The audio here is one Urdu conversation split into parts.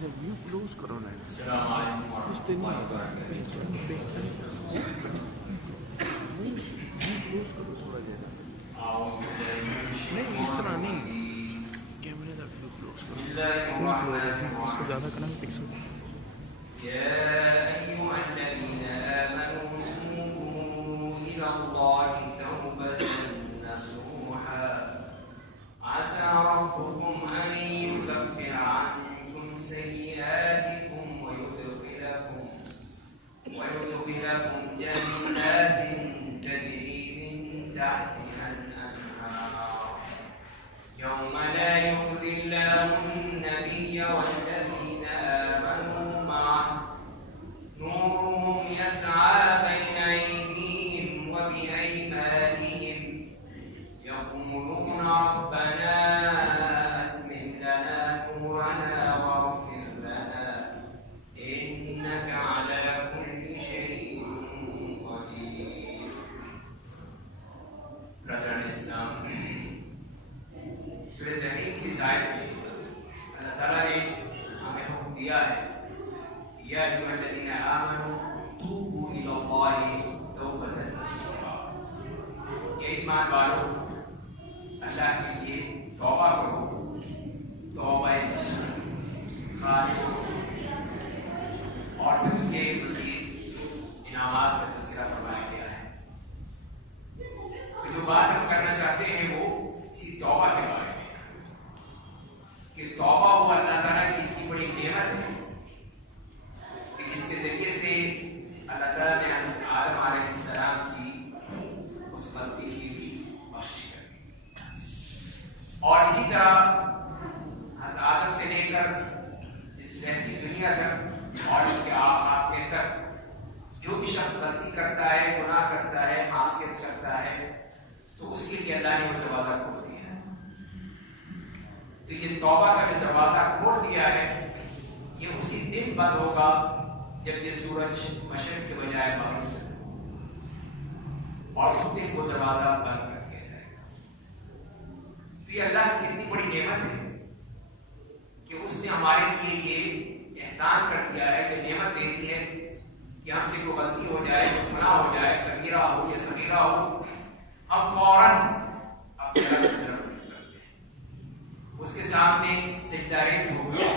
جب یوں کلوز کرو نا السلام علیکم اس دن کلوز کرو تھوڑا زیادہ نہیں اس طرح نہیں کیمرے کا ویو کلوز کرو اس کو زیادہ کرنا پکسل يا أيها الذين آمنوا توبوا إلى الله توبة نصوحا عسى ربكم أن يكفر عنكم سيئاتكم ويدخلكم جنات تجري من تحتها الأنهار يوم لا يخزي الله النبي والذين آمنوا معه نورهم يسعى بين أيديهم وبأيمانهم يقولون ربنا أتمم لنا نورنا واغفر لنا إنك على كل شيء قدير. برادران اسلام، سورہ تحریم کی آیت میں اللہ تعالیٰ نے ہمیں حکم دیا ہے یا ایھا الذین آمنوا توبوا الی اللہ توبۃ نصوحا، کہ ایمان والو اللہ کے لیے توبہ کرو، توبہ نصوح خالص کرو. اور پھر اس کے مزید انعامات کا تذکرہ فرمایا گیا ہے. جو بات ہم کرنا چاہتے ہیں وہ اسی توبہ کے بارے میں کہ توبہ وہ اللہ تعالیٰ کی اتنی بڑی نعمت ہے کہ جس کے ذریعے سے اللہ تعالیٰ نے آدم علیہ السلام کی اس غلطی کی بھی بخشش کر دی. اور اسی طرح حضرت آدم سے لے کر اس رہتی دنیا تک اور اس کے آخر تک جو بھی شخص غلطی کرتا ہے، گناہ کرتا ہے، معصیت کرتا ہے، تو اس کے لیے اللہ نے وہ دروازہ کھول دیا ہے. تو یہ توبہ کا جو دروازہ کھول دیا ہے یہ اسی دن بند ہوگا جب یہ سورج مشرق کے بجائے مغرب سے اور اس دن وہ دروازہ بند کر دیا جائے گا. تو یہ اللہ کی اتنی بڑی نعمت ہے کہ اس نے ہمارے لیے یہ احسان کر دیا ہے، یہ نعمت دے دی ہے کہ ہم سے کوئی غلطی ہو جائے، گناہ ہو جائے، کبیرہ ہو یا صغیرہ ہو، ہم فوراً اپنے رب کی طرف رجوع کرتے ہیں، اس کے سامنے سجدہ ریز ہو کر،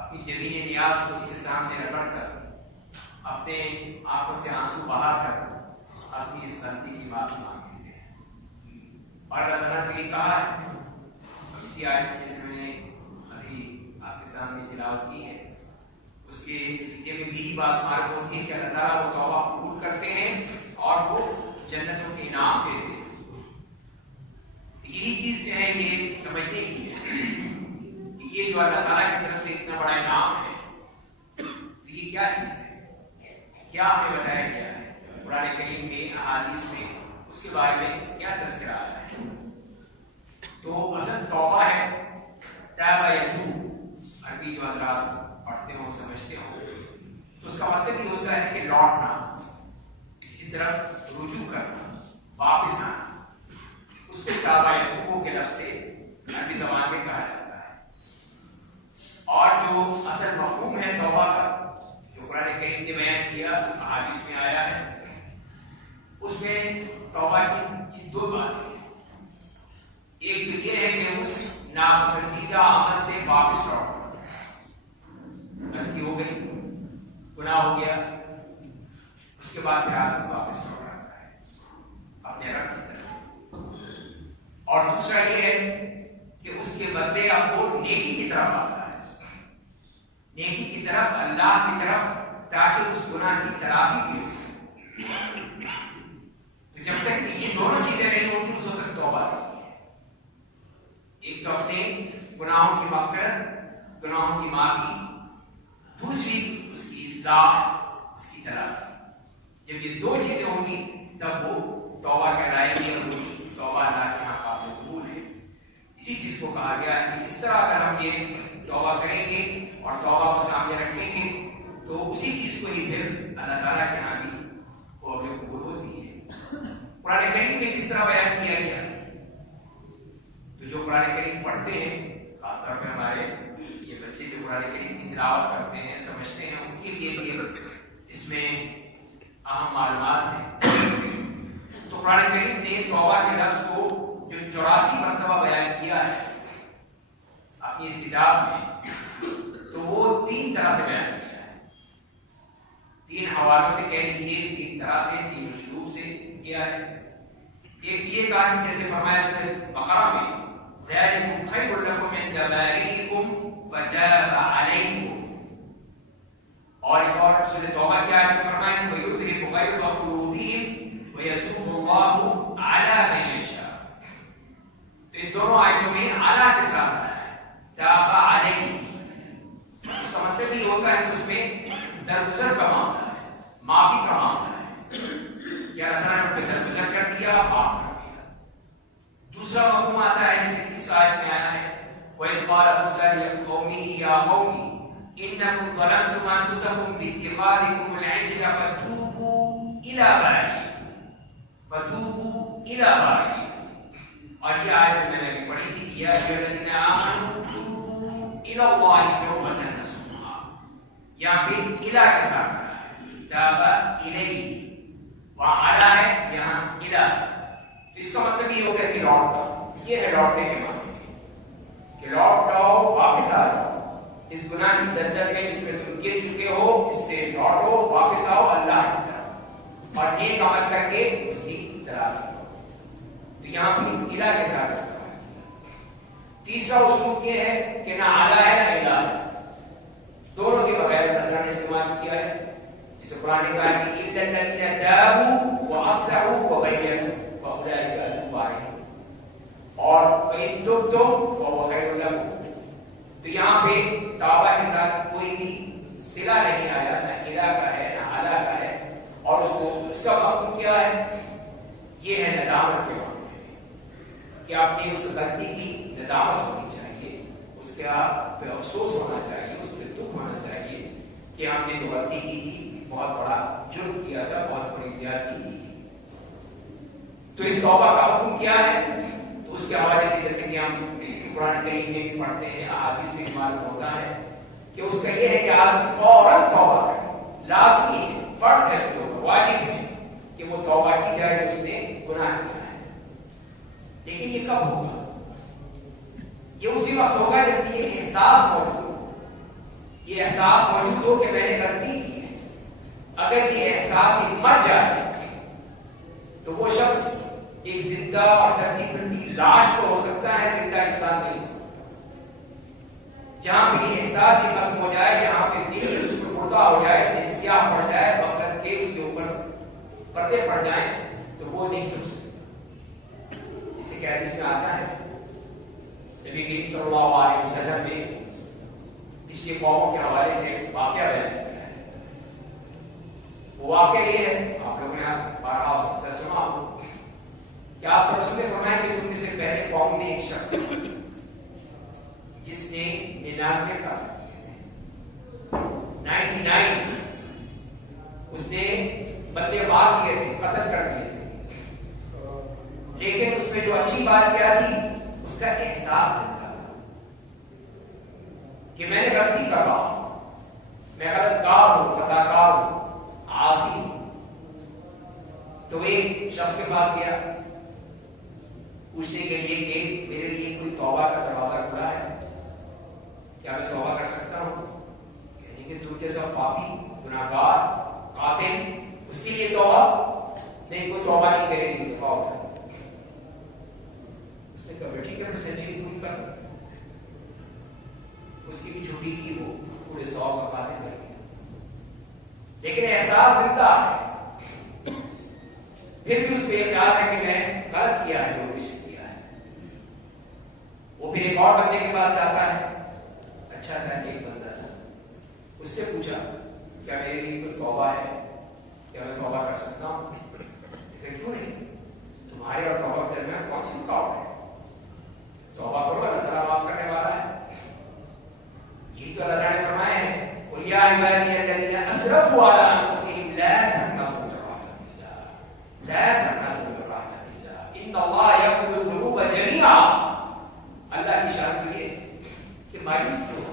اپنی جمین نیاز کو اس کے سامنے رگڑ کر، اپنے آنکھوں سے آنسو بہا کر اپنی اس غلطی کی معافی مانگتے ہیں. اور اللہ تعالیٰ نے یہ کہا ہے، اسی آیت جیسے میں نے ابھی آپ کے سامنے تلاوت کی ہے، اس کے نتیجے میں بھی بات معلوم ہوتی ہے کہ اللہ تعالیٰ وہ توبہ قبول کرتے ہیں اور وہ جنتوں کے انعام دیتے ہیں. یہی چیز جو ہے یہ سمجھنے کی ہے کہ یہ جو اللہ تعالیٰ کی طرف سے اتنا بڑا انعام ہے تو یہ کیا چیز ہے، کیا ہمیں بتایا گیا ہے قرآن کریم میں، احادیث میں اس کے بارے میں کیا تذکرہ آیا ہے. تو اصل توبہ ہے تاب یتوب، عربی جو حضرات پڑھتے ہوں سمجھتے ہوں تو اس کا مطلب یہ ہوتا ہے کہ لوٹنا، کسی طرف رجوع کرنا، واپس آنا. اس کو تابع یتوب کے لفظ سے عربی زبان میں کہا جاتا ہے. اور جو اصل مفہوم ہے توبہ کا جو قرآن کریم نے بیان کیا، احادیث میں آیا ہے، اس میں توبہ کی دو باتیں ہیں. ایک تو یہ ہے کہ اس ناپسندیدہ عمل سے واپس لوٹنا، غلطی ہو گئی، گناہ ہو گیا، اس کے بعد پھر آدمی واپس لوٹ آتا ہے اپنے رب کی طرف. اور دوسرا یہ ہے کہ اس کے بدلے اب وہ نیکی کی طرف آتا ہے، نیکی کی طرف، اللہ کی طرف، تاکہ اس گناہ کی تلافی بھی ہو. تو جب تک کہ یہ دونوں چیزیں نہیں ہوتی اس وقت توبہ نہیں ہے. ایک تو اپنے گناہوں کی مغفرت، گناہوں کی معافی، دوسری اس کی اصلاح، اس کی تلافی. جب یہ دو چیزیں ہوں گی تب وہ توبہ کہلائے گی اور وہ توبہ اللہ کے یہاں قابل قبول ہے. اسی چیز کو کہا گیا ہے کہ اس طرح اگر ہم یہ توبہ کریں گے اور توبہ کو سامنے رکھیں گے تو اسی چیز کو ہی پھر اللہ تعالیٰ کے یہاں بھی قابل قبول ہوتی ہے. قرآن کریم میں کس طرح بیان کیا گیا؟ تو جو قرآن کریم پڑھتے ہیں، خاص طور پہ ہمارے یہ بچے بچے جو قرآن کریم کی تلاوت کرتے ہیں سمجھتے ہیں ان کے لیے بھی اس میں اہم معلومات ہیں. تو قرآن کریم نے توبہ کے لفظ کو جو 84 مرتبہ بیان کیا ہے اپنی اس کتاب میں، تو وہ 3 طرح سے بیان کیا ہے. 3 حوالوں سے کہہ لیجیے، 3 طرح سے، 3 اسلوب سے کیا ہے. ایک یہ کہا کہ جیسے فرمایا سورۃ بقرہ میں ذالکم خیر لکم عند باریکم فتاب علیکم، اور ایک اور سورۃ توبہ کی آیت میں فرمایا وَیُذْهِبُ غَیْظَ قُلُوبِہِمْ وَیَتُوبُ اللَّهُ عَلَىٰ مَن یشاء. تو ان دونوں آیتوں میں علی کے ساتھ آیا ہے تاب علیہ. اس کا مطلب یہ ہوتا ہے کہ اس میں درگزر کا معاملہ ہے، معافی کا معاملہ ہے کہ اللہ تعالیٰ نے درگزر کر دیا، معاف کر دیا. دوسرا مفہوم آتا ہے جیسے کہ اس آیت میں آیا ہے وَإِذْ قَالَ مُوسَىٰ لِقَوْمِهِ يَا قَوْمِ إِنَّكُمْ ظَلَمْتُمْ أَنفُسَكُمْ بِاتِّخَاذِكُمُ الْعِجْلَ فَتُوبُوا إِلَىٰ بَارِئِكُمْ اور یہ آیت میں نے پڑھی تھی کہ یا ایھا الذین آمنوا توبوا الی اللہ توبۃ نصوحا. یہاں پہ الی کے ساتھ ہے تاب الیہ، وہاں علی ہے، یہاں الی ہے. تو اس کا مطلب یہ ہوتا ہے کہ لوٹ جاؤ. یہ ہے لوٹنے کے معنی کہ لوٹ جاؤ، واپس آ جاؤ اس گناہ کی دلدل میں جس میں تم گر چکے ہو، اس سے لوٹو، واپس آؤ اللہ کی طرف اور نیک عمل کر کے اس کی تلاش کرو. تو یہاں بھی الہ کے ساتھ استعمال کیا. تیسرا اسلوب یہ ہے کہ نہ اعلیٰ ہے نہ الہ ہے، دونوں کے بغیر اللہ نے استعمال کیا ہے. جسے قرآن نے کہا کہ الا الذین تابوا واصلحوا وبینوا فاولئک اتوب علیہم، اور فإن تبتم فهو خیر لکم. تو یہاں پہ توبہ کے ساتھ کوئی بھی صلہ نہیں آیا، نہ الہ کا ہے نہ اعلیٰ کا ہے. اور اس کا مفہوم کیا ہے؟ یہ ہے ندامت کے معنی کہ آپ نے اس غلطی کی ندامت ہونی چاہیے، اس کے آپ پہ افسوس ہونا چاہیے، اس پہ دکھ ہونا چاہیے کہ ہم نے جو غلطی کی تھی، بہت بڑا جرم کیا تھا، بہت بڑی زیادتی کی تھی. تو اس توبہ کا حکم کیا ہے؟ تو اس کے حوالے سے جیسے کہ ہم قرآن کریم میں بھی پڑھتے ہیں، احادیث سے معلوم ہوتا ہے کہ اس کا یہ ہے کہ آدمی فوراً توبہ کرے. لازمی ہے، فرض ہے، جو واجب ہے کہ وہ توبہ کی جائے کہ اس نے گناہ کیا ہے. لیکن یہ کب ہوگا؟ یہ اسی وقت ہوگا جب یہ احساس موجود ہو، یہ احساس موجود ہو کہ میں نے غلطی کی ہے. اگر یہ احساس ہی مر جائے تو وہ شخص ایک زندہ اور چلتی پھرتی لاش تو ہو سکتا ہے، زندہ انسان نہیں ہو سکتا. جہاں بھی احساس ہی ختم ہو جائے، جہاں پہ دل مردہ ہو جائے، دل سیاہ پڑ جائے، غفلت کے اس کے اوپر پردے پڑ جائیں، تو وہ نہیں سمجھ سکتے. اسے کہ حدیث میں آتا ہے نبی کریم صلی اللہ علیہ وسلم نے پچھلی قوموں کے حوالے سے واقعہ بیان کیا ہے. وہ واقعہ یہ ہے، آپ لوگوں نے بارہا ہو سکتا سنا ہو کہ آپ صلی اللہ علیہ وسلم نے فرمایا کہ تم میں سے پہلے قوم میں ایک شخص جس نے 99 قتل کیے تھے، 99 اس نے بندے مار دیے تھے، قتل کر دیے تھے. لیکن اس میں جو اچھی بات کیا تھی، اس کا احساس نہیں تھا کہ میں نے غلطی کر رہا ہوں، میں غلط کار ہوں، خطا کار ہوں، عاصی ہوں. تو ایک شخص کے پاس گیا پوچھنے کے لیے کہ میرے لیے کوئی توبہ کا دروازہ کھلا ہے، کیا میں توبہ کر سکتا ہوں؟ کہنے کہ تم جیسا پاپی، گناہگار، قاتل، اس کے لیے توبہ نہیں، کوئی توبہ نہیں کرے گی. دفاع ہو جائے. اس نے کہا ٹھیک ہے، میں سینچری پوری کر. اس کی بھی چھٹی کی، وہ پورے 100 کا قاتل کر گیا. لیکن احساس زندہ ہے. پھر بھی اس کو یہ خیال ہے کہ میں غلط کیا ہے، جو کچھ کیا ہے. وہ پھر ایک اور بندے کے پاس جاتا ہے، اچھا تھا، ایک بندہ تھا. اس سے پوچھا کیا میرے لیے کوئی توبہ ہے، کیا میں توبہ کر سکتا ہوں؟ کہ کیوں نہیں، تمہارے اور توبہ کے درمیان کون سی رکاوٹ ہے؟ توبہ کرو، اللہ تعالیٰ معاف کرنے والا ہے. یہی تو اللہ تعالیٰ نے فرمایا ہے قُلْ يَا عِبَادِيَ الَّذِينَ أَسْرَفُوا عَلَىٰ أَنفُسِهِمْ لَا تَقْنَطُوا مِن رَحْمَةِ اللَّهِ لَا تَقْنَطُوا مِن رَحْمَةِ اللَّهِ إِنَّ اللَّهَ يَغْفِرُ الذُّنُوبَ جَمِيعًا. اللہ کی شان یہ کہ مایوس نہ ہو،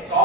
100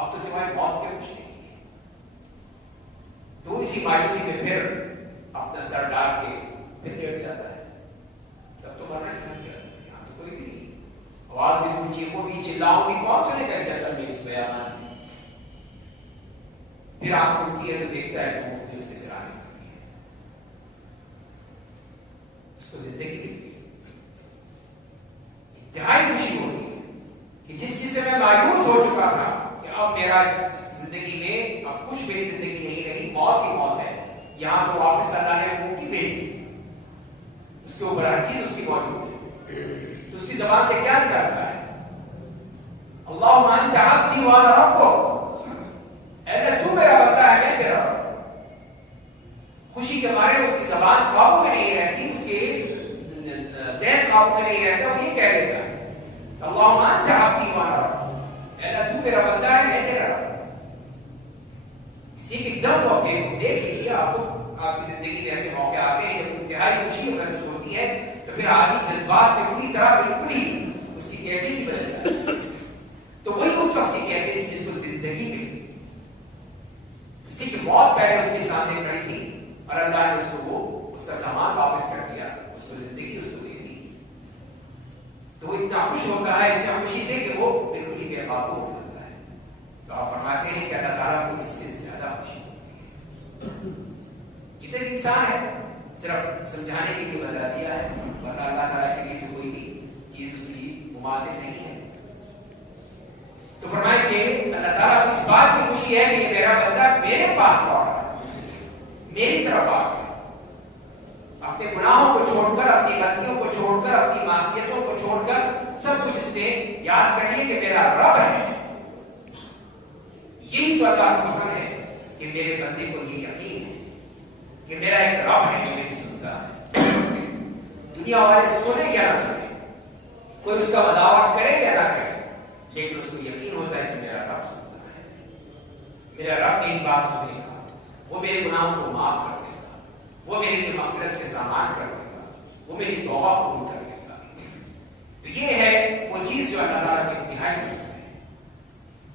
اب تو سوائے موت کے کچھ نہیں ہے. تو اسی مایوسی میں پھر اپنا سر ڈال کے پھر لیٹ جاتا ہے. تب تو مرنا نہیں کیا, یہاں تو کوئی بھی نہیں. آواز بھی دوں, چیخوں بھی, چلاؤں بھی, کون سنے گا جنگل میں اس بیان. پھر آنکھ کھلتی ہے تو دیکھتا ہے کہ اس کے سرانے کرتی ہے, اس کو زندگی ملتی ہے. انتہائی خوشی ہوتی ہے کہ جس چیز سے میں مایوس ہو چکا تھا کہ اب میرا زندگی میں اب کچھ میری زندگی نہیں رہی, موت ہی موت ہے, یہاں تو واپس اللہ نے منہ کی بھیجی, اس کے اوپر ہر چیز اس کی موجود ہے. تو اس کی زبان سے کیا نکلتا ہے؟ اللہم انت عبدی وانا ربک, اے اللہ تو میرا بندہ ہے, میں تیرا رب. خوشی کے مارے اس کی زبان قابو میں نہیں رہتی, اس کے ذہن قابو میں نہیں رہتا, وہ یہ کہہ دیتا ہے اللہم انت عبدی وانا ربک, اے اللہ تو میرا بندہ ہے, میں تیرا رب. اس لیے کہ ایک دم موقع دیکھ لیجیے, آپ کی زندگی میں ایسے موقع آتے ہیں جب انتہائی خوشی محسوس ہوتی ہے تو پھر آدمی جذبات میں پوری طرح بالکل ہی اس کی کیفیت ہی بدل جاتی ہے. تو وہی اس وقت کی کیفیت تھی جس کو زندگی ملی, اس لیے کہ موت پہلے اس کے سامنے کھڑی تھی اور اللہ نے اس کو اس کا سامان واپس کر دیا, اس کو زندگی اس کو دے دی. تو وہ اتنا خوش ہوتا ہے, اتنا خوشی سے کہ وہ بالکل ہی بے قابو ہو جاتا ہے. تو آپ فرماتے ہیں کہ اللہ تعالیٰ کو اس سے زیادہ خوشی ہوتی ہے. یہ تو ایک انسان ہے, صرف سمجھانے کے لیے بتا دیا ہے, ورنہ اللہ تعالیٰ کے لیے تو کوئی بھی چیز اس کی مماثل نہیں ہے. تو فرمائیں کہ اللہ تعالیٰ کو اس بات کی خوشی ہے کہ میرا بندہ میرے پاس لوٹ رہا ہے, میری طرف آ گیا, اپنے گناہوں کو چھوڑ کر, اپنی غلطیوں کو چھوڑ کر, اپنی معصیتوں کو چھوڑ کر سب کچھ اس نے یاد کر لیا کہ میرا رب ہے. یہی تو اللہ کو پسند ہے کہ میرے بندے کو یہ یقین ہے کہ میرا ایک رب ہے جو میری سنتا ہے. دنیا والے سنے یا نہ سنے, کوئی اس کا مداوع کرے یا نہ کرے, لیکن اس کو یقین ہوتا ہے کہ میرا رب سنتا ہے, میرا رب میری بات سنے گا, وہ میرے گناہوں کو معاف کر دے گا, وہ میرے لیے مغفرت کے سامان کر دے گا, وہ میری توبہ قبول کر دے گا. تو یہ ہے وہ چیز جو اللہ تعالیٰ کی انتہائی پسند ہے.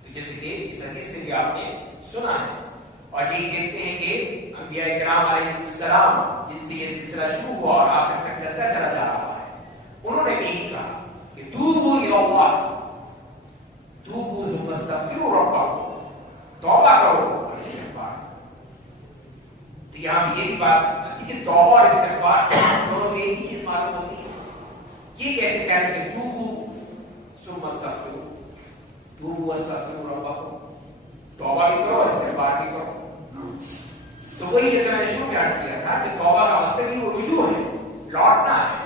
تو جیسے کہ اس حدیث سے بھی آپ نے سنا ہے, اور یہی دیکھتے ہیں کہ انبیاء کرام علیہ السلام جن سے یہ سلسلہ شروع ہوا اور آخر تک چلتا چلا جا رہا ہے, انہوں نے بھی یہی کہا کہ توبوا الی اللہ, توبوا ثم استغفروا ربکم, توبہ کرو اور استغفار. تو یہاں بھی یہ بھی بات آتی کہ توبہ اور استغفار دونوں ایک ہی چیز معلوم ہوتی ہے. یہ کیسے کہہ رہے ہیں کہ توبوا ثم استغفروا, توبوا واستغفروا ربکم, توبہ بھی کرو اور استغفار بھی کرو. تو وہی جیسے میں نے شروع میں عرض کیا تھا کہ توبہ کا مطلب ہی وہ رجوع ہے, لوٹنا ہے.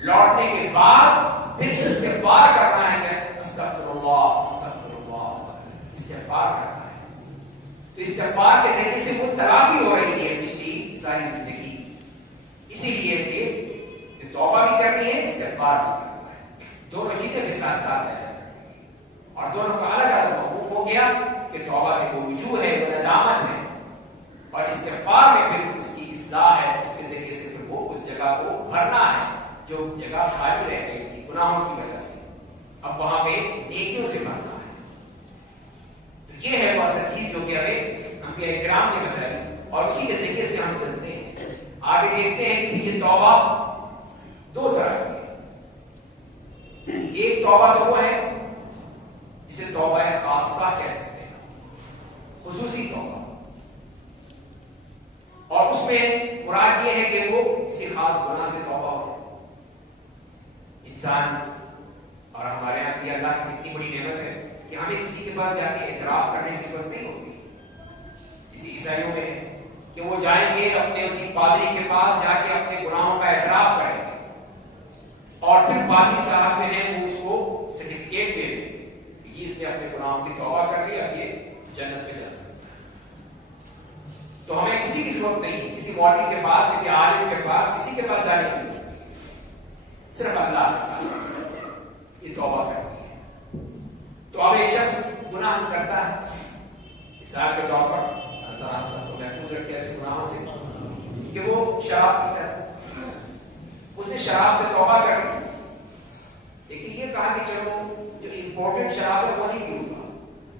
لوٹنے کے بعد پھر استغفار کرنا ہے کہ استغفر اللہ استغفر اللہ, استغفار کرنا ہے. تو استغفار کے ذریعے سے وہ تلافی ہو رہی ہے پچھلی ساری زندگی. اسی لیے کہ توبہ بھی کرنی ہے, استغفار بھی کرنا ہے, دونوں چیزیں بھی ساتھ ساتھ ہیں, اور دونوں کا الگ الگ مفہوم ہو گیا کہ توبہ سے وہ رجوع ہے, وہ ندامت ہے, اور استغفار میں پھر اس کی اصلاح ہے, اس کے ذریعے سے پھر وہ اس جگہ کو بھرنا ہے جو جگہ خالی رہ گئی تھی گناہوں کی وجہ سے, اب وہاں پہ نیکیوں سے بھرنا ہے. تو یہ ہے وہ اصل چیز جو کہ ہمیں انبیاء کرام نے بتائی, اور اسی کے ذریعے سے ہم چلتے ہیں. آگے دیکھتے ہیں کہ یہ توبہ دو طرح کی ہے. ایک توبہ تو وہ ہے جسے توبہ خاصہ کہہ سکتے ہیں, خصوصی توبہ, اور اس میں مراد یہ ہے کہ وہ کسی خاص گناہ سے توبہ ہو. انسان, اور ہمارے یہاں کی اللہ کی کتنی بڑی نعمت ہے کہ ہمیں کسی کے پاس جا کے اعتراف کرنے کی ضرورت نہیں ہوتی. کسی عیسائیوں میں کہ وہ جائیں گے اپنے اسی پادری کے پاس جا کے اپنے گناہوں کا اعتراف کریں گے, اور پھر پادری صاحب جو ہیں وہ اس کو سرٹیفکیٹ دے دیں کہ اس نے اپنے گناہوں کی توبہ کر لی, اب یہ جنت میں جا سکتا ہے. تو ہمیں کسی کی ضرورت نہیں, کسی مولوی کے پاس, کسی عالم کے پاس, کسی کے پاس جانے کی ضرورت نہیں, صرف اللہ کے ساتھ یہ توبہ کرنی ہے. تو اب ایک شخص گناہ کرتا ہے, مثال کے طور پر اللہ تعالیٰ ہم سب کو محفوظ رکھے ایسے گناہوں سے کہ وہ شراب پیتا ہے, اس نے شراب سے توبہ کر لی, لیکن یہ کہا کہ چلو جو امپورٹنٹ شراب ہے وہ نہیں پیوں گا,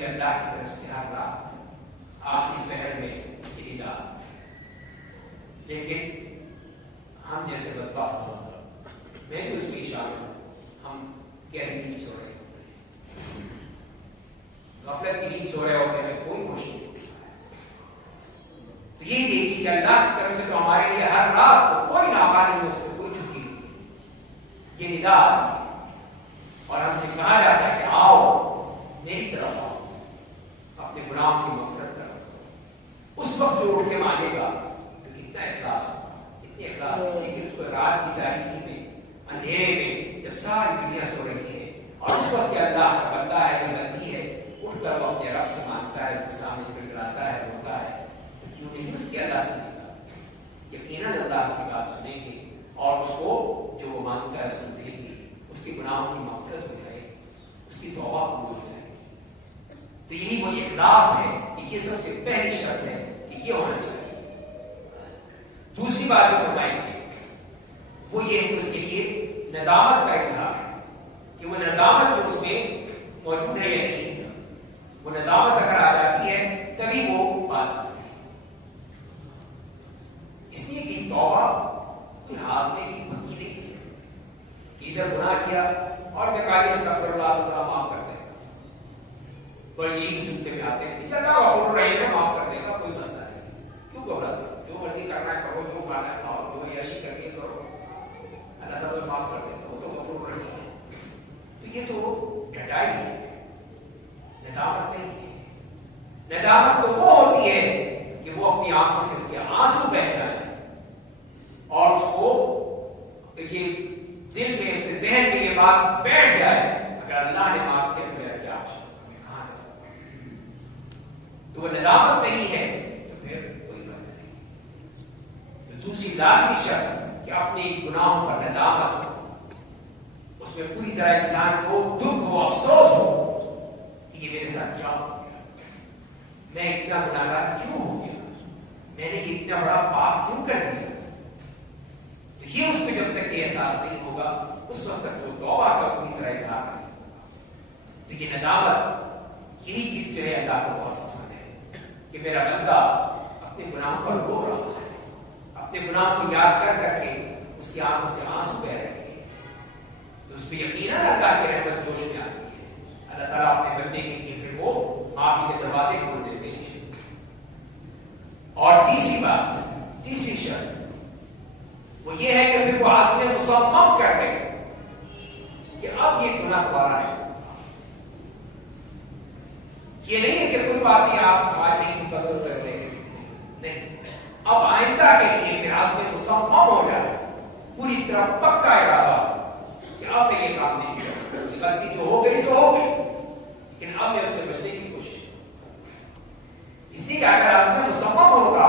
مجھے اللہ کی طرف سے ہر رات آخری پہر میں یہ ندا، لیکن ہم جیسے بدبخت ہوگا، میں بھی اس میں شامل ہوں، ہم گہری نیند سو رہے ہوتے ہیں، غفلت کی نیند سو رہے ہوتے ہیں، کوئی ہوش نہیں ہوتا۔ تو یہ دیکھیے کہ اللہ کی طرف سے تو ہمارے لیے ہر رات کو کوئی ناکا نہیں، اس میں کوئی چھٹی نہیں، یہ ندا آتی ہے اور ہم سے کہا جاتا ہے کہ آؤ میری طرف آؤ، اپنے گناہوں کی مغفرت کرو۔ اس وقت جو اٹھ کے مانگے گا تو کتنا اخلاص ہوگا، کتنے اخلاص ہوگی کہ اس کو رات کی تاریکی میں، اندھیرے میں، جب ساری دنیا سو رہی ہے اور اس وقت یہ اللہ کا بندہ ہے، یہ بندی ہے، اٹھ کر وہ اپنے رب سے مانگتا ہے، اس کے سامنے گڑگڑاتا ہے، روتا ہے، تو کیوں نہیں اس کے اللہ سے مانگا؟ یقیناً اللہ اس کی بات سنیں گے اور اس کو جو وہ مانگتا ہے اس کو دیں گے، اس کے گناہوں کی مغفرت ہو جائے گی، اس کی توبہ قبول ہو جائے گی۔ تو یہی وہ اخلاص ہے کہ یہ سب سے پہلی شرط ہے کہ یہ ہونا چاہیے۔ دوسری بات جو فرمائیں گے وہ یہ ہے کہ اس کے لیے ندامت کا اظہار ہے، کہ وہ ندامت جو اس میں موجود ہے یا نہیں ہے، وہ ندامت اگر آ جاتی ہے تبھی وہ بات ہے۔ اس لیے کہ توبہ کوئی ہاضمے کی پکی نہیں ہے کہ ادھر گناہ کیا اور نکالیے استغفر اللہ تعالیٰ معاف کر دے گا، پر یہی سنتے میں آتے ہیں اللہ غفور رحیم ہے، معاف کر دے گا، کوئی مسئلہ نہیں، کیوں گھبراتے ہو؟ جو مرضی کرنا ہے کرو، جو کھانا ہے کھاؤ، جو عیاشی کر کے کرو، اللہ تعالیٰ معاف کر دے گا، وہ تو غفور رحیم ہے۔ تو یہ تو ڈٹائی ہے، ندامت نہیں ہے۔ ندامت تو وہ ہوتی ہے کہ وہ اپنی آنکھوں سے اس کے آنسو بہ جائیں اور اس کو یہ دل میں، اس کے ذہن میں یہ بات بیٹھ جائے، اگر اللہ نے معاف کیا تو میرا کیا میں کہاں جاؤں؟ تو وہ ندامت نہیں ہے تو پھر کوئی بات نہیں۔ تو دوسری لازمی شرط کہ اپنے گناہوں پر ندامت ہو، اس میں پوری طرح انسان کو دکھ ہو، افسوس ہو کہ یہ میرے ساتھ کیا ہو گیا، میں اتنا گناہگار کیوں ہو گیا، میں نے یہ اتنا بڑا پاپ کیوں کر دیا۔ تو یہ اس میں جب تک یہ احساس نہیں ہوگا اس وقت تک وہ توبہ کا پوری طرح اظہار نہیں ہوگا۔ تو یہ ندامت، یہی چیز جو ہے اللہ کو بہت پسند ہے کہ میرا بندہ اپنے گناہوں پر رو رہا ہے، اپنے گناہوں کو یاد کر کر کے اس کی آنکھوں سے آنسو بہ رہے ہیں، تو اس پہ یقیناً اللہ کی رحمت جوش میں آتی ہے، اللہ تعالیٰ اپنے بندے کے لیے پھر وہ معافی کے دروازے کھول دیتے ہیں۔ اور تیسری بات، تیسری شرط وہ یہ ہے کہ پھر وہ عزم مصمم کر دے کہ اب یہ گناہ دوبارہ نہیں ہوگا۔ یہ نہیں ہے کہ کوئی بات نہیں آپ آج نہیں قدر کر لیں گے، نہیں، اب آئندہ کے لیے پھر عزم مصمم ہو جائے، پوری طرح پکا ارادہ کہ اب میں یہ کام نہیں کروں، غلطی جو ہو گئی سو ہو گئی، لیکن اب میں اس سے بچنے کی کوشش کروں۔ اس لیے کہ اگر عزم مصمم ہوگا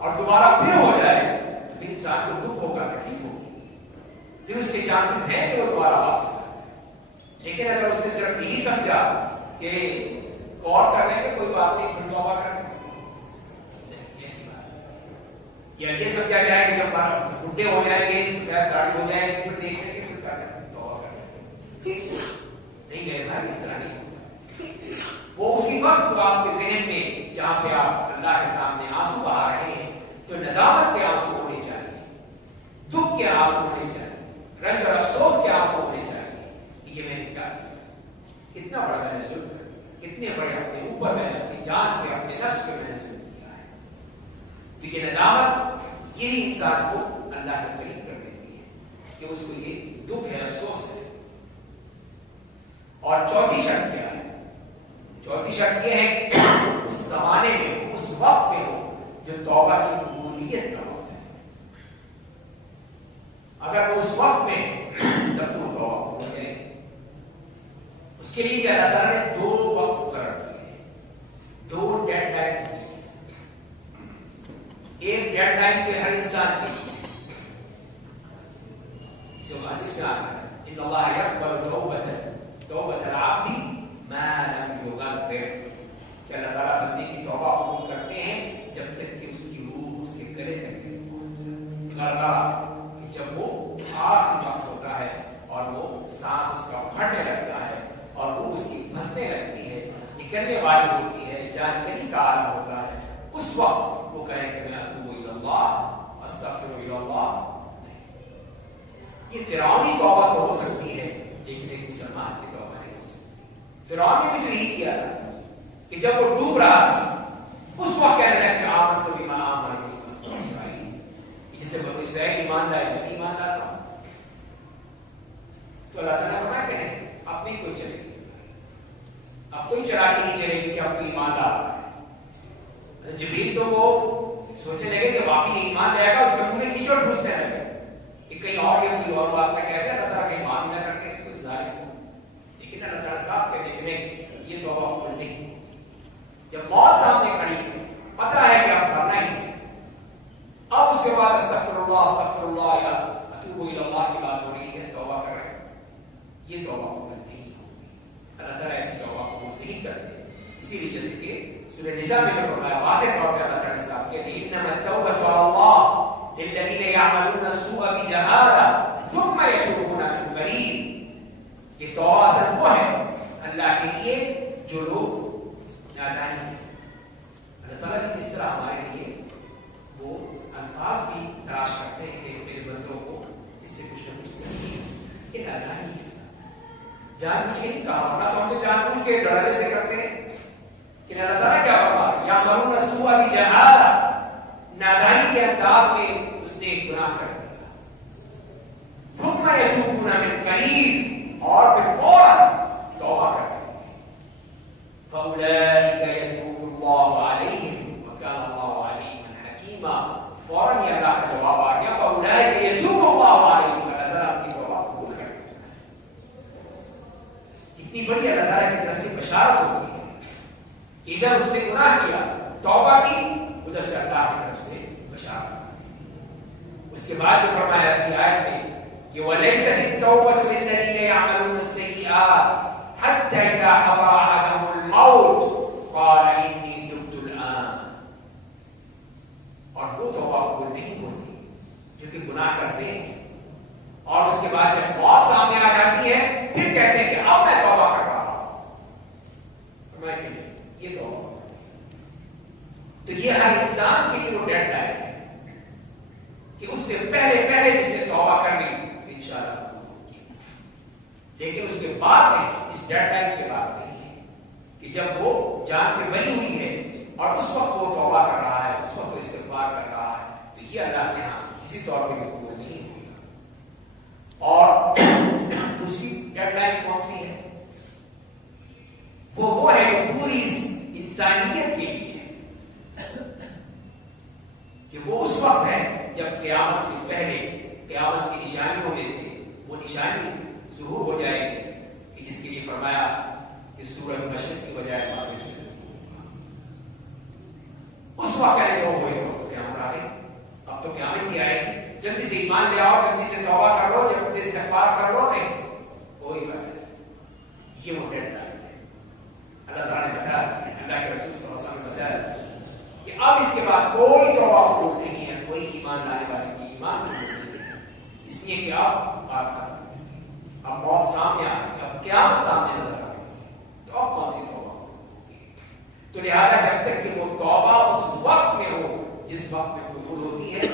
اور دوبارہ پھر ہو جائے تو پھر انسان کو دکھ ہوگا، تکلیف ہوگی، پھر اس کے چانسز ہیں کہ وہ دوبارہ واپس آئے۔ لیکن اگر اس نے صرف یہی سمجھا کہ غور کر لیں گے کوئی بات نہیں پھر توبہ کر لیں، ایسی بات، یا یہ سمجھا جائے کہ جب بڈھے ہو جائیں گے، سفید داڑھی ہو جائے گی پھر دیکھ لیں گے پھر کیا کریں، توبہ کر لیں گے، نہیں میرے بھائی اس طرح نہیں ہوتا۔ وہ اسی وقت کو آپ کے ذہن میں جہاں پہ آپ اللہ کے سامنے آنسو بہا رہے ہیں تو ندامت کے آنسو ہونے چاہیے، دکھ کے آنسو ہونے چاہیے، رنج اور افسوس کے آنسو ہونے چاہیے کہ یہ میں نے کیا کیا، کتنا بڑا میں نے ظلم کیا، کتنے بڑے اپنے اوپر میں نے، اپنی جان پہ، اپنے نفس پہ میں نے ظلم کیا ہے۔ تو یہ ندامت یہی انسان کو اللہ کے قریب کر دیتی ہے کہ اس کو یہ دکھ ہے، افسوس ہے۔ اور چوتھی شرط کیا ہے؟ چوتھی شرط یہ ہے کہ اس زمانے میں ہو، اس وقت میں ہو جو توبہ کی قبولیت کا وقت ہے۔ اگر وہ اس وقت میں ہے تب تو توبہ قبول کرے۔ اس کے لیے اللہ تعالیٰ نے دو وقت مقرر کیے ہیں، دو ڈیڈ لائنز دی ہیں۔ ایک ڈیڈ لائن کے ہر انسان کے لیے، اسے حدیث میں آتا ہے ان اللہ یقبل توبۃ العبد ما لم یغفر، کہ اللہ تعالیٰ بندے کی توبہ قبول کرتے ہیں جب تک کہ اس کی روح اس کے گلے تک نہیں پہنچ جائے، کہ جب وہ آخری وقت ہوتا ہے اور وہ سانس اس کا پھٹنے لگتا ہے اور وہ اس کی پھنسنے لگتی ہے، نکلنے والی جان کے کا عالم ہوتا ہے، اس وقت وہ کہیں کہ میں اتوب الی اللہ استغفر الی اللہ. یہ فرعونی توبہ تو ہو سکتی ہے لیکن ایک مسلمان کی توبہ نہیں ہو سکتی. فرعون نے بھی تو یہی کیا تھا کہ جب وہ ڈوب رہا تھا اس وقت کہہ رہے ہیں کہ آمنت بما آمن بنو اسرائیل، جسے بنو اسرائیل ایمان لائے میں ایمان لاتا ہوں. تو اللہ تعالیٰ فرمایا کہ نہیں، اب نہیں کوئی چلے گی، اب کوئی چراغی نہیں چلے گی کہ اب تو ایمان لا رہا ہے. جبریل تو وہ سوچنے لگے کہ واقعی ایمان لے گا، اس کے منہ میں کیچڑ ٹھوسنے لگے کہ کہیں اور یہ کوئی اور بات نہ کہہ دے، اللہ تعالیٰ کہیں معافی نہ کر کے اس کو ظالم ہو. لیکن اللہ تعالیٰ صاحب کہتے ہیں کہ نہیں، یہ توبہ قبول نہیں. جب موت سامنے کھڑی ہے، پتہ ہے کہ اب کرنا ہی ہے، اب اس کے بعد استغفر اللہ یا اتوب الی اللہ کی بات ہو رہی ہے، توبہ کر رہے ہیں، یہ توبہ قبول نہیں ہوتی. اللہ تعالیٰ ایسی توبہ قبول نہیں کرتے. اسی لیے جیسے کہ سورہ نساء میں فرمایا واضح طور پہ اللہ تعالیٰ نے صاحب کہتے ہیں انما التوبۃ علی اللہ للذین یعملون السوء بجہالہ ثم یتوبون من قریب. یہ توبہ اصل وہ ہے اللہ کے لیے جو لوگ نادانی ہیں. اللہ تعالیٰ نے کس طرح ہمارے لیے وہ الفاظ بھی تلاش کرتے ہیں کہ میرے بندوں کو اس سے کچھ نہ کچھ تسلیم کہ نادانی ہے. جان بوجھ کے نہیں کہا، ورنہ تو ہم تو جان بوجھ کے ڈرانے سے کرتے ہیں. کہ اللہ تعالیٰ کیا فرماتا یا یعملون السوء بجہالہ، نادانی کے انداز میں اس نے ایک گناہ کر دیا. ثم یتوبون من قریب، اور پھر فوراً توبہ کرتے ہیں. فاولئک یتوب اللہ علیہم وکان اللہ علیما حکیما. فوراً ہی اللہ کا جواب آ گیا فاولئک یتوب اللہ علیہم، اللہ تعالیٰ آپ کی توبہ قبول کر لیتا ہے. اتنی بڑی اللہ تعالیٰ کی طرف سے بشارت ہوتی ہے. ادھر اس نے گناہ کیا، توبہ کی، ادھر سے اللہ کی طرف سے بشارت. اس کے بعد جو فرمایا اپنی آیت میں کہ وَلَيْسَتِ التَّوْبَةُ لِلَّذِينَ يَعْمَلُونَ السَّيِّئَاتِ حَتَّى إِذَا حَضَرَ أَحَدَهُمُ الْمَوْتُ قَالَ إِنِّي تُبْتُ الْآنَ. اور وہ توبہ قبول نہیں ہوتی جو کہ گناہ کرتے ہیں اور اس کے بعد جب موت سامنے آ جاتی ہے پھر کہتے ہیں کہ اب میں توبہ کر رہا ہوں. فرمایا کہ یہ توبہ. تو یہ ہر انسان کے لیے وہ ڈیڈ لائن ہے کہ اس سے پہلے جس نے توبہ کر لی انشاءاللہ. لیکن اس کے بعد میں اس ڈیڈ لائن کے بعد نہیں ہے کہ جب وہ جان پہ بری ہوئی ہے اور اس وقت وہ توبہ کر رہا ہے، اس وقت وہ استغفار کر رہا ہے، تو یہ اللہ کے ہاں کسی طور پہ بھی قبول نہیں ہوگا. اور دوسری ڈیڈ لائن کون سی ہے؟ وہ ہے جو پوری انسانیت کے لیے کہ وہ اس وقت ہے جب قیامت سے پہلے قیامت کی نشانیوں میں سے وہ نشانی ظہور ہو جائے گی کہ جس کے لیے فرمایا کہ سورہ مشرق کی بجائے مغرب سے. اس وقت ہے جو ہوئے تو قیامت آ گئی، اب تو قیامت ہی آئے گی. جلدی سے ایمان لے آؤ، جلدی سے توبہ کر لو، جلدی سے استغفار کر لو، نہیں کوئی فائدہ نہیں. یہ وہ ڈیڈ لائن ہے. اللہ تعالیٰ نے بتایا، اللہ کے رسول صلی اللہ علیہ وسلم نے بتایا کہ اب اس کے بعد کوئی توبہ قبول نہیں ہے، کوئی ایمان لانے والے کی ایمان قبول نہیں ہے. اس لیے کہ اب موت سامنے آ رہی ہے، اب قیامت سامنے نظر آ رہی ہے، تو اب کون سی توبہ ہوگی؟ تو لہٰذا جب تک کہ وہ توبہ اس وقت میں ہو جس وقت میں قبول ہوتی ہے تب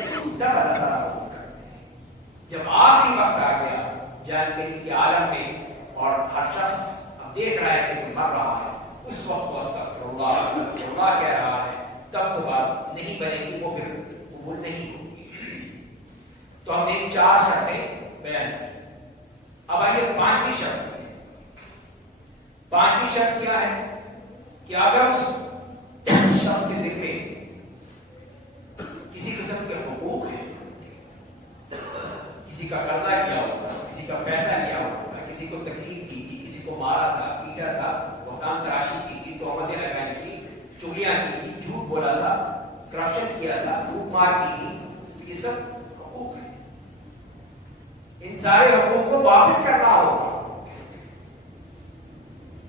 اللہ تعالیٰ قبول کرتے ہیں. جب آخری وقت آ گیا جانکاری کے عالم میں اور ہر شخص اب دیکھ رہا ہے کہ وہ مر رہا ہے، اس وقت وہ استغفر اللہ کہہ رہا ہے، تب تو بات نہیں بنے گی، وہ پھر قبول نہیں ہوگی. تو ہم نے 4 شرطیں بیان کی. اب آئیے 5ویں شرط. 5ویں شرط کیا ہے کہ اگر اس شخص کے ذمے کسی قسم کے حقوق ہیں، کسی کا قرضہ کیا ہوتا ہے، کسی کا پیسہ لیا ہوتا ہے، کسی کو تکلیف دی تھی، کسی کو مارا تھا، پیٹا تھا، بہتان تراشی کی تھی، تہمتیں لگائی تھی، چغلیاں کی تھی، جھوٹ بولا تھا، کرپشن کیا تھا، لوٹ مار کی تھی، تو یہ سب حقوق ہیں. ان سارے حقوق کو واپس کرنا ہوگا.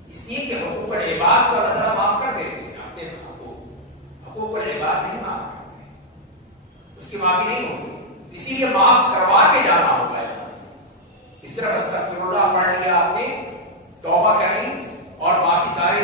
اس لیے کہ حقوق العباد کو اللہ تعالیٰ معاف کر دیتے ہیں، اپنے حقوق العباد نہیں معاف کرتے، اس کی معافی نہیں ہوتی. اسی لیے معاف کروا کے جانا ہوگا. اس طرح استغفر اللہ پڑھ لیا آپ نے، توبہ کر لی اور باقی سارے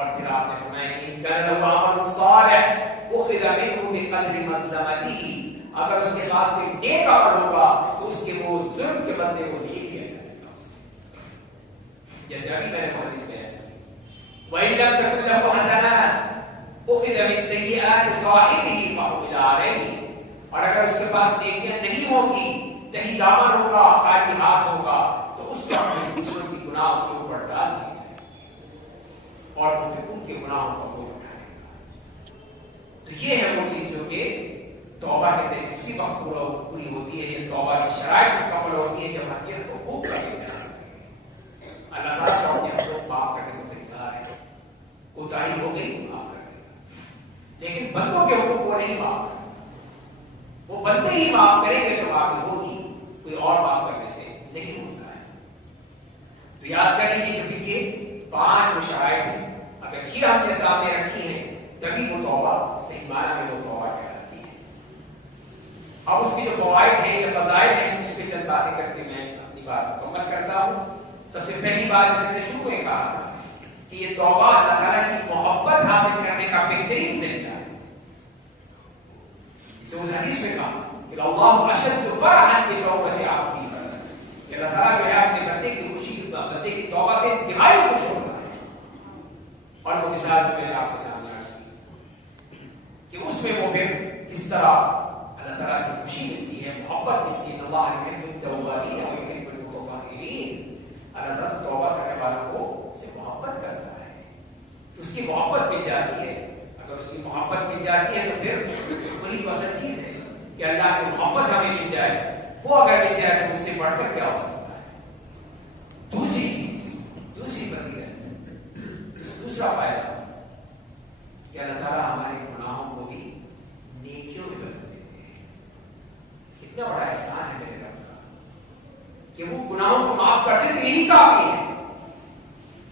اور پھر آپ نے فرمایا کہ ان کان لہو عمل صالح اخذ منه بقدر مظلمته، اگر اس کے پاس کوئی نیک عمل ہوگا تو اس کے وہ ظلم کے بدلے وہ لے لیا جائے گا. جیسے ابھی میں نے حدیث میں ہے وَإِن لَمْ تَكُن لَهُ حَسَنَاتٌ أُخِذَ مِن سَيِّئَاتِ صَاحِبِهِ فَحُمِلَ عَلَيْهِ، اور اگر اس کے پاس نیکیاں نہیں ہوں گی، تہی دامن ہوگا، خالی ہاتھ ہوگا، تو اس وقت دوسروں کی گناہ اس کے اوپر ڈال دیے جائے اور ان کے گناہوں کا بوجھ اٹھائے گا. تو یہ ہے وہ چیز جو کہ توبہ کہتے ہیں اسی وقت پوری ہوتی ہے. یہ توبہ کی شرائط مکمل ہوتی ہے جب حقیقت کو خوب کر دیا جائے. اللہ تعالیٰ کو اپنے آپ کو معاف کرنے کو تیار ہے. کوتاہی ہو گئی معاف کر دے، لیکن بندوں کے حقوق کو نہیں معاف کرے. وہ بندے ہی معاف کریں گے تو معافی ہوگی، کوئی اور معاف کرنے سے نہیں ہوتا ہے. تو یاد کر لیجیے کہ یہ 5 مشاہد ہیں، اگر یہ ہم نے سامنے رکھی ہیں تبھی وہ توبہ صحیح معنی میں وہ توبہ کہلاتی ہے. اب اس کی جو فوائد ہیں یا فضائل ہیں اس پہ چند باتیں کر کے میں اپنی بات مکمل کرتا ہوں. سب سے پہلی بات جس نے شروع میں کہا کہ یہ توبہ اللہ تعالیٰ کی محبت حاصل کرنے کا بہترین ذریعہ ہے. اسے اس حدیث میں کہا کہ اللہ اشد فرحا بتوبۃ عبدہ، کہ اللہ تعالیٰ جو ہے اپنے بندے کی خوشی بندے کی توبہ سے انتہائی خوش ہوتا ہے. اور وہ مثال جو میں نے آپ کے سامنے عرض کی کہ اس میں وہ پھر کس طرح اللہ تعالیٰ کی خوشی ملتی ہے، محبت ملتی ہے. اللہ یحب التوابین ویحب المتطہرین، اللہ تعالیٰ توبہ کرنے والوں کو سے محبت کرتا ہے. تو اس کی محبت مل جاتی ہے. اگر اس کی محبت مل جاتی ہے تو پھر وہی تو اصل چیز ہے کہ اللہ کی محبت ہمیں مل جائے. وہ اگر مل جائے تو اس سے بڑھ کر کیا ہو سکتا ہے. دوسری چیز، دوسری فضیلت، دوسرا فائدہ کہ اللہ تعالیٰ ہمارے گناہوں کو بھی نیکیوں میں بدل دیتے ہیں. کتنا بڑا احسان ہے میرے رب کا کہ وہ گناہوں کو معاف کر دے. تو یہی کافی ہے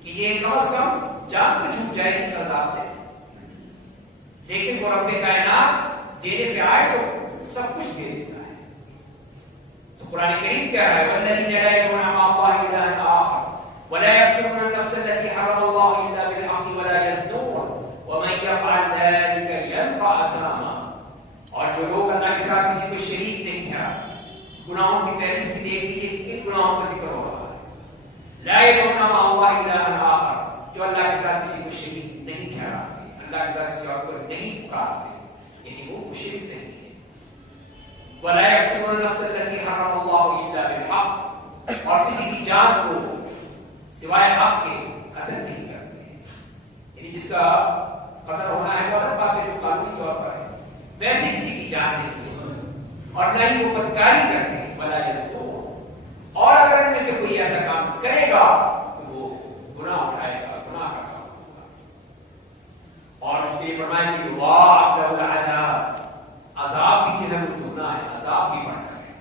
کہ یہ کم از کم جان تو چھوٹ جائے گی سزا سے، لیکن وہ رب کائنات دینے پہ آئے تو سب کچھ دے دیتا ہے. تو قرآن کریم کیا ہے والذین لا يدعون مع الله إلها آخر ولا يقتلون النفس التي حرم الله إلا بالحق ولا يزنون ومن يفعل ذلك يلقى أثاما. اور جو لوگ اللہ کے ساتھ کسی کو شریک نہیں ٹھہراتے، گناہوں کی فہرست بھی دیکھ لیجیے کہ کن گناہوں کا ذکر ہو رہا ہے. لا يدعون مع الله إلها آخر، جو اللہ کے ساتھ کسی کو شریک نہیں ٹھہراتے، اللہ کے ساتھ کسی اور کو نہیں پکارتے، یعنی وہ مشرک نہیں ہے. ولا يقتلون النفس التي حرم الله الا بالحق، اور کسی کی جان کو سوائے حق کے قتل نہیں کرتے. یعنی جس کا قتل ہونا ہے وہ الگ بات ہے جو قانونی طور پر ہے، ویسے کسی کی جان نہیں ہے. اور نہ ہی وہ بدکاری کرتے ہیں. ولا يزنون، اور اگر ان میں سے کوئی ایسا کام کرے گا تو وہ گناہ اٹھائے گا، گناہ کا کام ہوگا. اور اس لیے فرمایا کہ یضاعف له العذاب، عذاب بھی جو ہے وہ گناہ ہے، عذاب بھی بڑھتا ہے.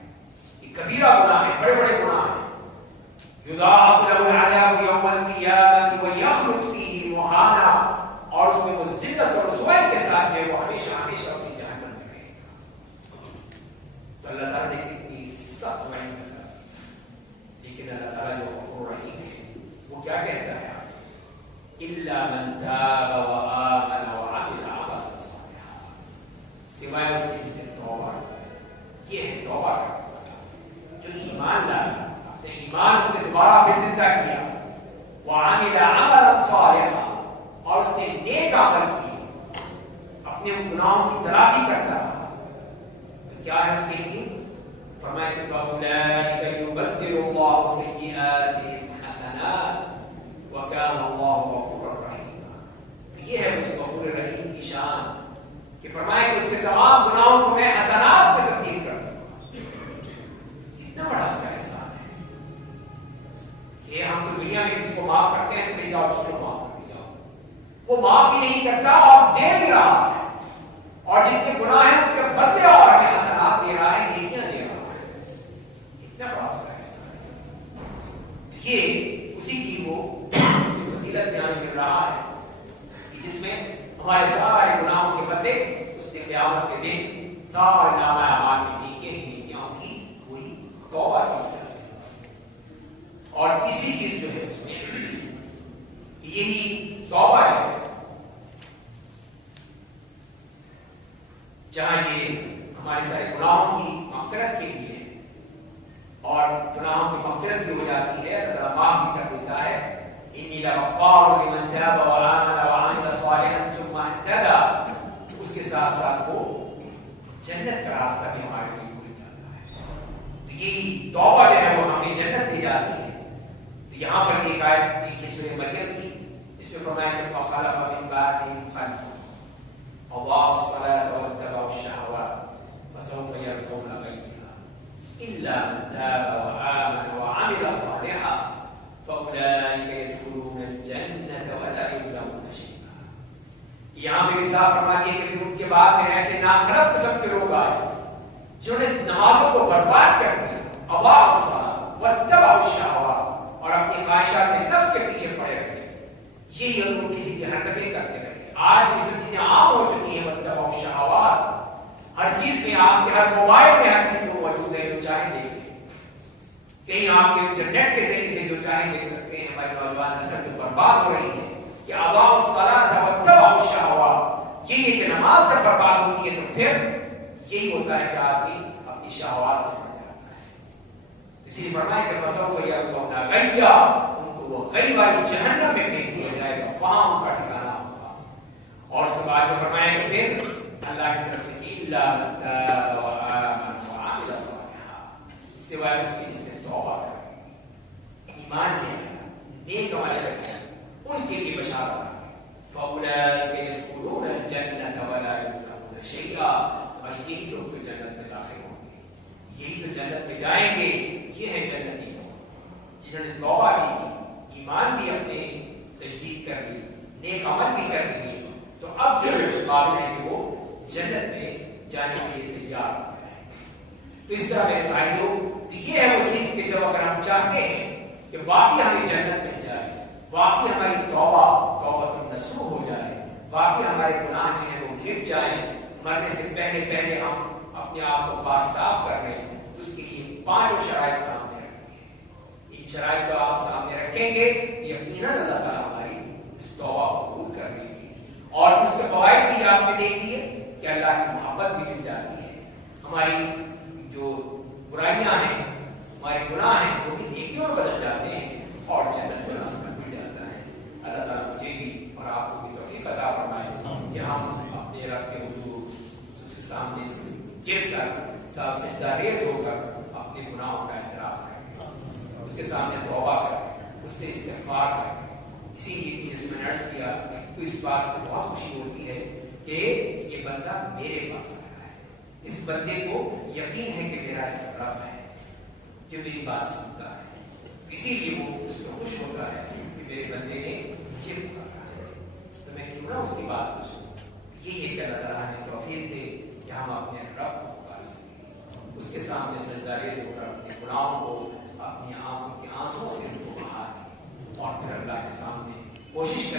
یہ کبیرہ گناہ ہے، بڑے بڑے گناہ ہیں. یضاعف له العذاب یوم القیامۃ ویخلد فیہ مہانا، اور اس میں وہ ذلت اور رسوائی کے ساتھ جو ہے وہ ہمیشہ ہمیشہ اسی جہنم میں رہے گا. تو اللہ تعالیٰ نے کتنی سخت وعید کرا، لیکن اللہ تعالیٰ جو غفور رحیم ہے وہ کیا کہتا ہے الا من تاب وآمن وعمل عملا صالحا، سوائے اس کے جس نے توبہ کی. یہ ہے توبہ کا جو ایمان لایا، اپنے ایمان اس نے دوبارہ پھر زندہ کیا. وعمل عملا صالحا، اور اس نے نیک عمل کی، اپنے گناہوں کی تلافی کرتا رہا. تو کیا ہے اس کے لیے؟ فرمایا کہ فَأُولَٰئِكَ يُبَدِّلُ اللَّهُ سَيِّئَاتِهِمْ حَسَنَاتٍ وَكَانَ اللَّهُ غَفُورًا رَحِيمًا. تو یہ ہے اس غفور رحیم کی شان کہ فرمایا کہ اس کے تمام گناہوں کو میں حسنات میں تبدیل کر دوں گا. کتنا بڑا اس کا احسان ہے کہ ہم تو دنیا میں کسی کو معاف کرتے ہیں تو لے جاؤ چلو معاف کر دے جاؤ. وہ معاف ہی نہیں کرتا اور دے بھی رہا ہے، اور جتنے گناہ ہیں ان کے بدلے اور ہمیں حسنات دے رہا ہے، نیکیاں دے رہا ہے. کتنا بڑا اس کا احسان ہے. یہ اسی کی وہ فضیلت بیان کر رہا ہے کہ جس میں ہمارے سارے گناہوں کے بدلے اس نے قیامت کے دن سارے نامہ اعمال میں نیکیاں کی ہوئی توبہ کی وجہ سے. اور تیسری چیز جو ہے اس میں یہی توبہ ہے جہاں یہ ہمارے سارے گناہوں کی مغفرت کے لیے اور گناہوں کی مغفرت بھی ہو جاتی ہے، اللہ تعالیٰ معاف بھی کر دیتا ہے. انی لغفار لمن تاب وآمن وعمل صالحا ثم اهتدى. اس کے ساتھ ساتھ وہ جنت کا راستہ بھی ہمارے لیے کھل جاتا ہے. تو یہی توبہ جو ہے وہ ہمیں جنت دے جاتی ہے. تو یہاں پر ایک آیت دیکھیے سورہ مریم کی، اس میں فرمایا کہ فخلف من بعدهم خلف اضاعوا الصلاة واتبعوا الشهوات فسوف يلقون غيا الا من تاب وآمن وعمل صالحا فأولئك يدخلون الجنة ولا يظلمون شيئا. یہاں پہ بھی صاف فرما دیا کہ ان کے بعد میں ایسے ناخرب قسم کے لوگ آئے جنہوں نے نمازوں کو برباد کر دیا، اضاعوا الصلاة واتبعوا الشهوات، اور اپنی خواہشات نفس کے پیچھے پڑے رہے. یہی ان کی سیدھی حرکتیں کرتے رہے. آج یہ سب چیزیں عام ہو چکی ہیں. واتبعوا الشهوات، ہر چیز میں آپ کے ہر موبائل میں ہر چیز موجود ہے، جو چاہیں دیکھ لیں. کہیں آپ کے انٹرنیٹ کے ذریعے سے جو چاہیں دیکھ سکتے ہیں. ہماری نوجوان نسل جو برباد ہو رہی ہے کہ اضاعوا الصلاة واتبعوا الشهوات، یہی ہے کہ نماز سے برباد ہوتی ہے. تو پھر یہی ہوتا ہے کہ آدمی اپنی شہوات میں پڑ جاتا ہے. اسی لیے فرمایا کہ فسوف یلقون غیا، ان کو وہ غی والی جہنم میں پھینک دیا جائے گا، وہاں ان کا ٹھکانہ ہوگا. اور اس کے بعد جو فرمایا کہ پھر اللہ کی طرف سے الا من تاب وآمن وعمل صالحا، سوائے اس کے جس نے توبہ کر ایمان لے آیا، نیک عمل کرے، ان کے لیے بشارت ہے. فأولئک يدخلون الجنة ولا يظلمون شيئا، اور یہی لوگ تو جنت میں داخل ہوں گے، یہی تو جنت میں جائیں گے. یہ ہے جنتی لوگ جنہوں نے توبہ بھی کی، ایمان بھی اپنے تجدید کر لی، نیک عمل بھی کر لی. تو اب جو اس قابل ہے کہ وہ جنت میں جانے کے لیے تیار ہو گئے ہیں. تو اس طرح میرے بھائیوں، یہ ہے وہ چیز کہ جب اگر ہم چاہتے ہیں کہ واقعی ہمیں جنت مل جائے، واقعی ہماری توبہ نصوح ہو جائے، واقعی ہمارے گناہ جو ہیں وہ گر جائیں، مرنے سے پہلے ہم اپنے آپ کو پاک صاف کر لیں، تو اس کے لیے 5 شرائط سامنے رکھیں گے. ان شرائط کو آپ سامنے رکھیں گے، یقیناً اللہ تعالیٰ ہماری اس توبہ کو قبول کر لیں گے. اور اس کے فوائد بھی آپ نے دیکھ لیے کہ اللہ کی محبت بھی مل جاتی ہے. ہماری جو برائیاں ہیں، ہمارے گناہ ہیں، وہ بھی نیکیوں میں بدل جاتے ہیں اور جنت کا راستہ مل جاتا ہے. اللہ تعالیٰ مجھے بھی اور آپ کو بھی توفیق عطا فرمائے کہ ہم اپنے رب کے حضور اس کے سامنے گر کر سجدہ ریز ہو کر اپنے گناہوں کا اعتراف کریں، اس کے سامنے توبہ کریں، اس سے استغفار کریں. اسی لیے جس میں نے عرض کیا تو اس بات سے بہت خوشی ہوتی ہے کہ یہ بندہ میرے پاس آیا ہے. اس بندے کو یقین ہے کہ میرا ایک رب ہے جو میری بات سنتا ہے. اسی لیے وہ اس کو خوش ہوتا ہے کہ میرے بندے نے مجھے پکارا ہے، تو میں کیوں نہ اس کی بات کو سنوں. یہی ہے کہ اللہ تعالیٰ نے توفیق دے کہ ہم اپنے رب کو پکار سکیں، اس کے سامنے سجدہ ریز ہو کر اپنے گناہوں کو، اپنی آنکھوں کے آنسوؤں سے ان کو بہا دیں، اور پھر اللہ کے سامنے کوشش کریں